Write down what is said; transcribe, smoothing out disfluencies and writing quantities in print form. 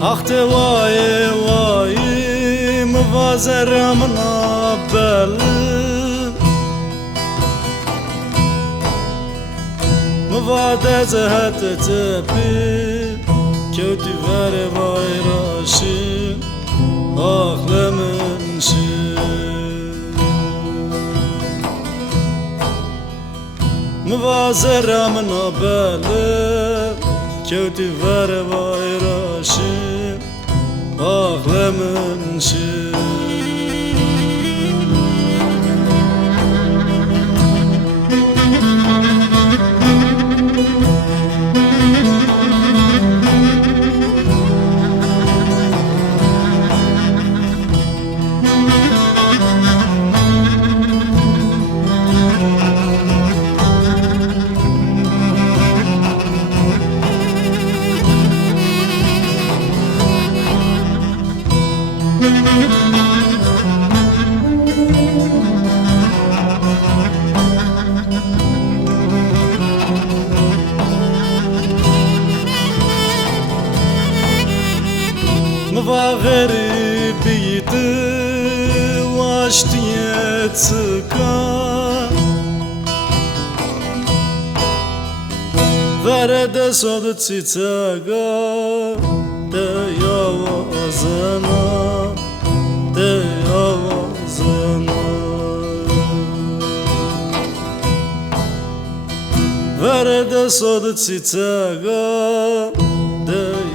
آخ ته وای وای موازرم نبل مواد زهت تپی kötü ver bayraşı aklımın şi Muvazzeram nabele kötü ver bayraşı aklımın şi Mva garibiydi vaştiye tıka Verede sodu çiçeğe de yavazına de yavazına Verede sodu çiçeğe de